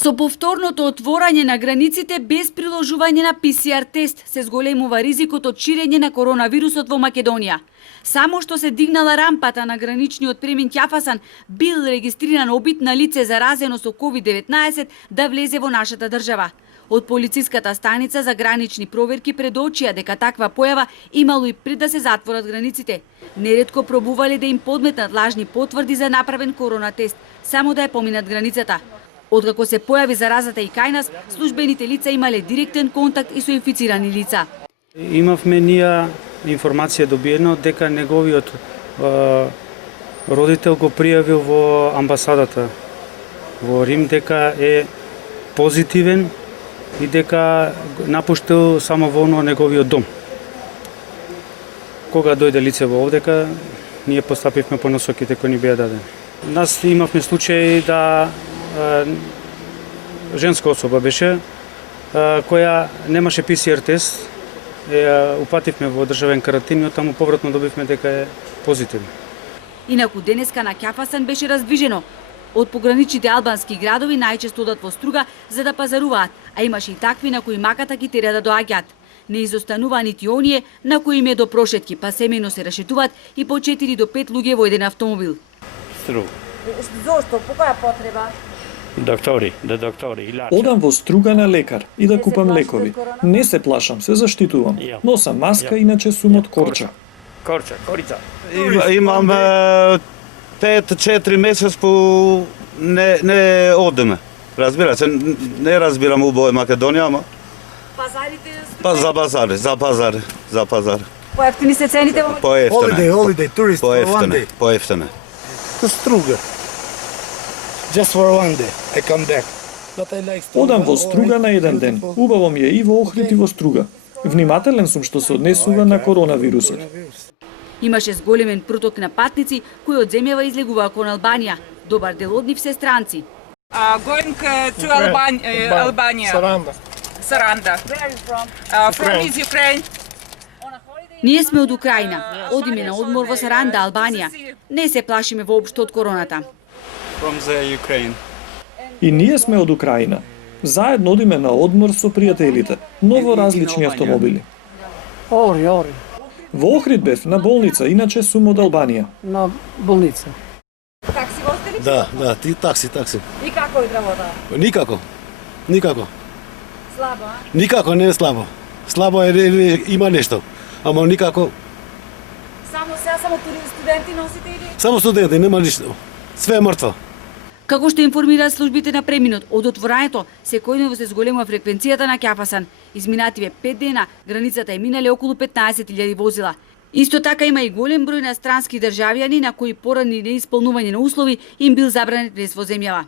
Со повторното отворање на границите без приложување на ПСР тест се зголемува ризикот од ширење на коронавирусот во Македонија. Само што се дигнала рампата на граничниот премин Ќафасан, бил регистриран обид на лице заразено со COVID-19 да влезе во нашата држава. Од полициската станица за гранични проверки предочија дека таква појава имало и пред да се затворат границите. Неретко пробувале да им подметнат лажни потврди за направен коронатест, само да ја поминат границата. Откако се појави заразата и кај нас, службените лица имале директен контакт и со инфицирани лица. Имавме ние информација добиена дека неговиот родител го пријавил во амбасадата во Рим дека е позитивен и дека напуштил самоволно неговиот дом. Кога дојде лице во овдека, ние постапивме по насоките кои ни беа дадени. Нас имавме случај да женска особа беше, која немаше ПСР тест, упативме во државен карантин и оттаму повратно добивме дека е позитивна. Инаку денеска на Ќафасан беше раздвижено. Од пограничните албански градови најчесто одат во Струга за да пазаруваат, а имаше и такви на кои маката ги тера да доаѓаат. Не изостанува нити оние на кои им е до прошетки, па семејно се решетуваат и по 4 до 5 луѓе во еден автомобил. Струга. Зошто? По која потреба? Доктори. Одам во Струга на лекар и да купам лекови. Не се плашам, се заштитувам. Носам маска, иначе сум од Корча. Корица. Имам 5-4 месец по не одеме. Разбира се, не разбирам убаво Македонија, ама Пазарите? па за пазар. Поевтини се цените во Holiday, tourist for one day. Поевтине. To Struga. Just for one day, I come back. But I like Struga. Одам во Струга на еден ден. Убаво ми е и во Охрид и во Струга. Внимателен сум што се однесува на коронавирусот. Имаше зголемен проток на патници кои од земјава излегуваа кон Албанија. Добар дел од нив се странци. Going to Albania. Saranda. Where are you from? From is Ukraine. Ние сме од Украина. Одиме на одмор во Саранда, Албанија. Не се плашиме воопшто од короната. From the Ukraine. И ние сме од Украина. Заедно одиме на одмор со пријателите, но во различни автомобили. Ори. Во Охрид бев на болница, иначе сум од Албанија. На болница. Такси возите ли? Да, ти такси. И како е работа? Никако. Слабо, а? Никако не е слабо. Слабо е, има нешто. Ама никако. Само студенти носите или? Само студенти, нема ништо. Све е мртво. Како што информираат службите на преминот, од отворањето секојдневно се зголемува фреквенцијата на Ќафасан. Изминативе 5 дена границата е минале околу 15.000 возила. Исто така има и голем број на странски државјани на кои поради неисполнување на услови им бил забранет влез во земјава.